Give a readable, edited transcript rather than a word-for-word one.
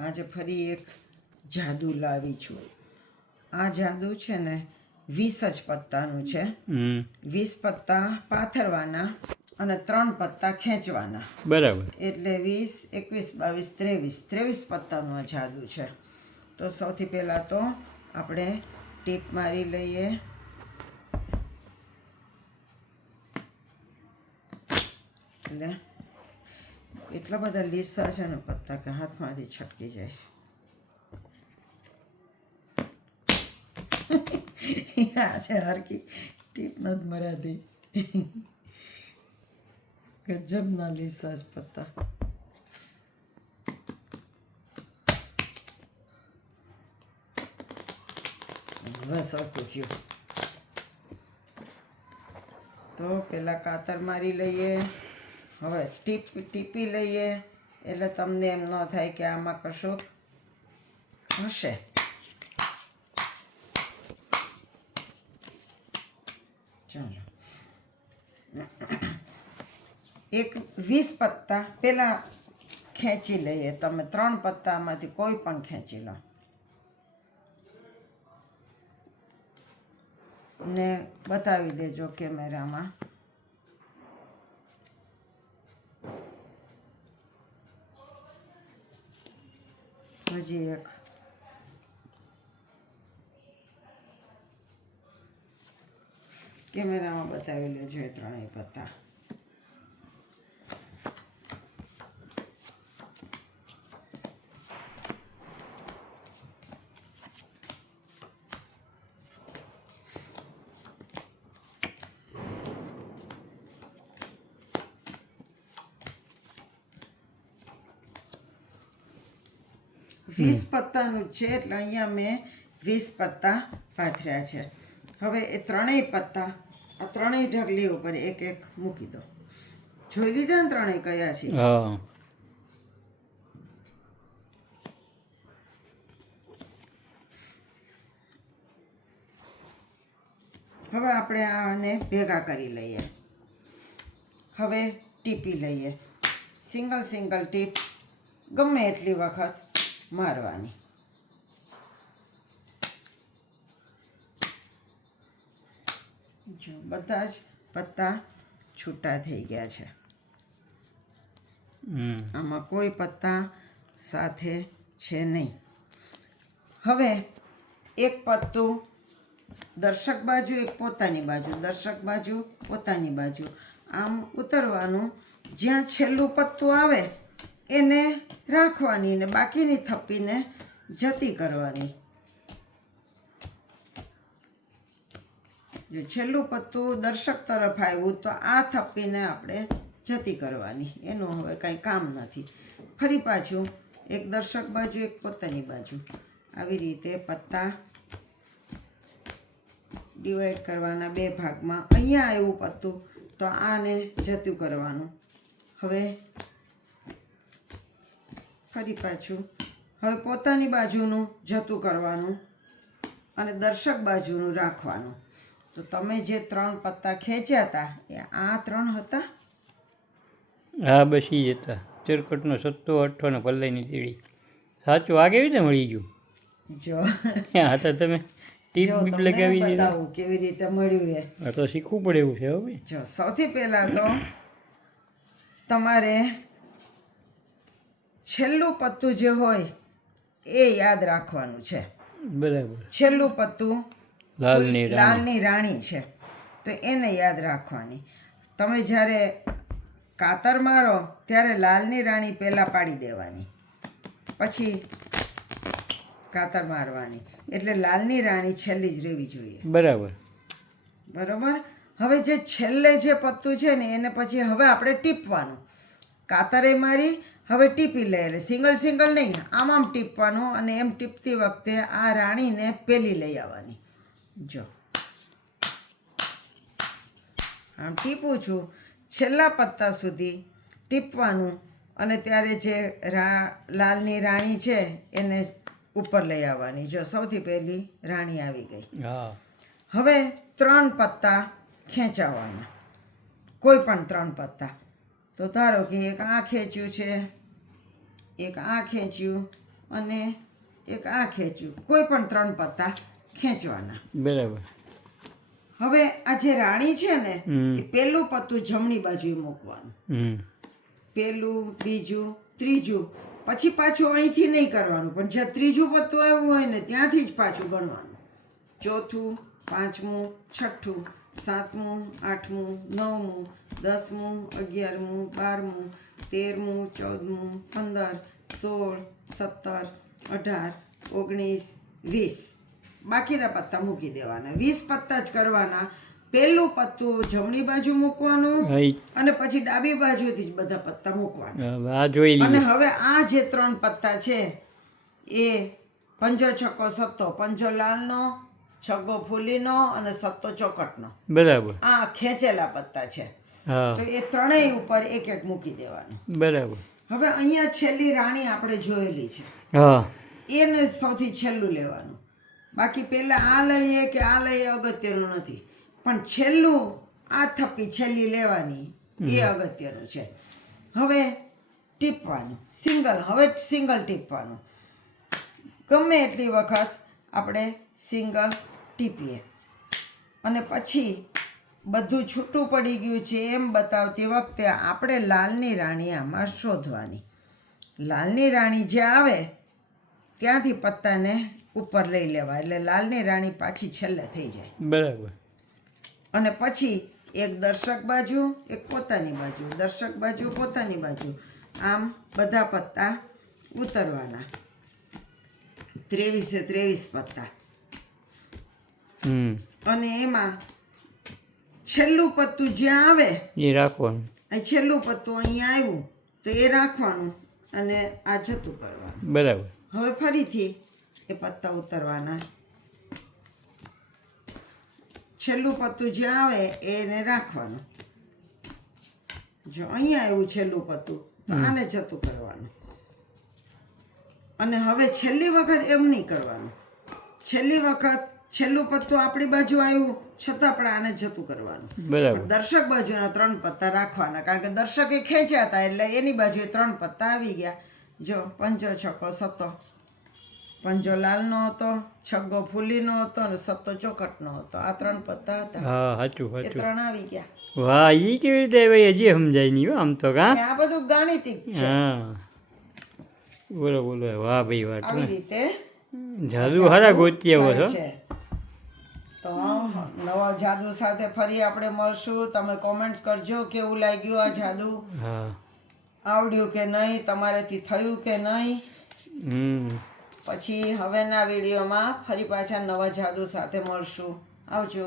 આજે ફરી એક જાદુ લાવી છું. આ જાદુ છે ને 20 જ પત્તાનું છે. 20 પત્તા પાથરવાના અને 3 પત્તા ખેંચવાના. બરાબર. એટલે 20, 21, 22, 23 પત્તાનું આ જાદુ છે. તો સૌથી પહેલાં તો આપણે ટીપ મારી લઈએ. એટલે એટલા બધા લીસા છે ને પત્તા કે હાથમાંથી છટકી જાય છે. આ છે હરકી ટીપ નથી મરાતી. ગજબના લીસા જ પત્તા. હવે સરખું થયું. તો પેલા કાતર મારી લઈએ. હવે ટીપી લઈએ એટલે તમને એમ ન થાય કે આમાં કશું હશે. ચાલો, એક 20 પત્તા પેલા ખેંચી લઈએ. તમે 3 પત્તામાંથી કોઈ પણ ખેંચી લો ને બતાવી દેજો કેમેરામાં. હજી એક. કેમેરામાં બતાવી લેજો એ 3 પત્તા. વીસ પત્તાનું છે એટલે અહીંયા મેં 20 પત્તા પાથર્યા છે. હવે એ 3 પત્તા આ 3 ઢગલી ઉપર એક એક મૂકી દો. જોઈ લીધા ને 3 કયા છે? હવે આપણે આને ભેગા કરી લઈએ. હવે ટીપી લઈએ. સિંગલ ટીપ ગમે એટલી વખત મારવાની. જો બધા જ પત્તા છૂટા થઈ ગયા છે. આમાં કોઈ પત્તા સાથે છે નહીં. હવે એક પત્તું દર્શક બાજુ, એક પોતાની બાજુ, દર્શક બાજુ, પોતાની બાજુ, આમ ઉતરવાનું. જ્યાં છેલ્લું પત્તું આવે એને રાખવાની ને બાકીની થપ્પીને જતી કરવાની. જો છેલ્લું પત્તું દર્શક તરફ આવ્યું તો આ થપ્પીને આપણે જતી કરવાની. એનું હવે કાંઈ કામ નથી. ફરી પાછું એક દર્શક બાજુ, એક પોતાની બાજુ, આવી રીતે પત્તા ડિવાઈડ કરવાના 2 ભાગમાં. અહીંયા આવ્યું પત્તું તો આને જતું કરવાનું. હવે ફરી પાછું હવે પોતાની બાજુનું જતું કરવાનું અને દર્શક બાજુનું રાખવાનું. તો તમે જે 3 પત્તા ખેંચ્યા હતા એ આ 3 હતા. હા, બસ એ જ હતા. ચરકટનો સત્તો, અઠ્ઠો ને પલ્લાઈની સીડી. સાચું આ કેવી રીતે મળી ગયું? જો હા તો તમે ટીપ બીપ લગાવી બતાવું કેવી રીતે મળ્યું એ. હા તો શીખવું પડે એવું છે. હવે જો સૌથી પહેલાં તો તમારે છેલ્લું પત્તું જે હોય એ યાદ રાખવાનું છે. બરાબર. છેલ્લું પત્તું લાલની રાણી છે તો એને યાદ રાખવાની. તમે જ્યારે કાતર મારો ત્યારે લાલની રાણી પહેલાં પાડી દેવાની, પછી કાતર મારવાની. એટલે લાલની રાણી છેલ્લી જ રહેવી જોઈએ. બરાબર. હવે જે છેલ્લે જે પત્તું છે ને એને પછી હવે આપણે ટીપવાનું. કાતરે મારી હવે ટીપી લે. એટલે સિંગલ નહીં, આમ ટીપવાનું. અને એમ ટીપતી વખતે આ રાણીને પેલી લઈ આવવાની. જો આમ ટીપું છું, છેલ્લા પત્તા સુધી ટીપવાનું. અને ત્યારે જે લાલની રાણી છે એને ઉપર લઈ આવવાની. જો સૌથી પહેલી રાણી આવી ગઈ. હવે 3 પત્તા ખેંચાવવાના, કોઈ પણ 3 પત્તા. તો ધારો કે એક આ ખેંચ્યું છે, એક આ ખેંચ્યું અને એક આ ખેંચ્યું, કોઈ પણ 3 પત્તા ખેંચવાના. બરાબર. હવે આ જે રાણી છે ને હમ. એ પહેલું પત્તું જમણી બાજુએ મૂકવાનું, હમ. પહેલું, બીજું, ત્રીજું, પછી પાછું અહીંથી નહીં કરવાનું, પણ જ્યાં ત્રીજું પત્તું આવ્યું હોય ને ત્યાંથી જ પાછું ગણવાનું. ચોથું, પાંચમું, છઠ્ઠું, સાતમું, આઠમું, નવમું, 10મું, 11મું, 12મું, 13મું, 14મું, 15, 16, 17, 18, 19, 20. બાકીના પત્તા મૂકી દેવાના. 20 પત્તા જ કરવાના. પહેલું પત્તું જમણી બાજુ મૂકવાનું right. અને પછી ડાબી બાજુથી જ બધા પત્તા મૂકવાના. હવે આ જોઈ અને લઈએ. હવે આ જે 3 પત્તા છે એ પંજો છક્કો સત્તો, પંજો લાલનો, છગ્ગો ફૂલીનો અને સત્તો ચોકટનો, બરાબર. આ ખેંચેલા પત્તા છે. હા. તો એ ત્રણેય ઉપર એક એક મૂકી દેવાનું. બરાબર. હવે અહીંયા છેલ્લી રાણી આપણે જોયેલી છે, હા. એને સૌથી છેલ્લું લેવાનું. બાકી પહેલાં આ લઈએ કે આ લઈએ અગત્યનું નથી, પણ છેલ્લું આ થપ્પી છેલ્લી લેવાની એ અગત્યનું છે. હવે ટીપવાનું સિંગલ, હવે સિંગલ ટીપવાનું. ગમે એટલી વખત આપણે સિંગલ ટીપીએ અને પછી બધું છૂટું પડી ગયું છે એમ બતાવતી વખતે આપણે લાલની રાણી આમાં શોધવાની. લાલની રાણી જે આવે ત્યાંથી પત્તાને ઉપર લઈ લેવા, એટલે લાલની રાણી પાછી છેલ્લે થઈ જાય. બરાબર. અને પછી એક દર્શક બાજુ, એક પોતાની બાજુ, દર્શક બાજુ, પોતાની બાજુ, આમ બધા પત્તા ઉતરવાના. 23 એ 23 પત્તા. હમ. અને એમાં છેલ્લું પત્તું જ્યાં આવે, એ રાખવાનું. અહીં છેલ્લું પત્તું અહીંયા આવ્યું તો એ રાખવાનું અને આ જતું કરવાનું. બરાબર. હવે ફરીથી એ પત્તા ઉતરવાના. છેલ્લું પત્તું જ્યાં આવે એને રાખવાનું. જો અહીંયા આવ્યું છેલ્લું પત્તું તો આને જતું કરવાનું. અને હવે છેલ્લી વખત એમ નહીં કરવાનું. છેલ્લી વખત છેલ્લું પત્તું આપણી બાજુ આવ્યું છતાં પણ આને જતું કરવાનું. બરાબર. દર્શક બાજુના 3 પત્તા રાખવાના, કારણ કે દર્શકે ખેંચ્યા હતા એટલે એની બાજુએ 3 પત્તા આવી ગયા. જો પંજો છક્કો સત્તો, પંજો લાલનો હતો, છગ્ગો ફૂલીનો હતો અને સત્તો ચોકટનો હતો. આ 3 પત્તા હતા, હા, સાચું એ સાચું. 3 આવી ગયા. વાહ, એ કેવી રીતે ભાઈ હજી સમજાય નહીં હો આમ તો કા. અને આ બધું ગાણિતિક છે. હા. બોલો બોલો. વાહ ભાઈ વાહ. આવી રીતે જાદુ હારા ગોતી આવો છો. થાય છે. તો નવા જાદુ સાથે ફરી આપણે મળશું. તમે કોમેન્ટ્સ કરજો કેવું લાગ્યું આ જાદુ, હા. આવડ્યું કે નહીં, તમારેથી થયું કે નહીં. હમ. પછી હવેના વિડીયોમાં ફરી પાછા નવા જાદુ સાથે મળશું. આવજો.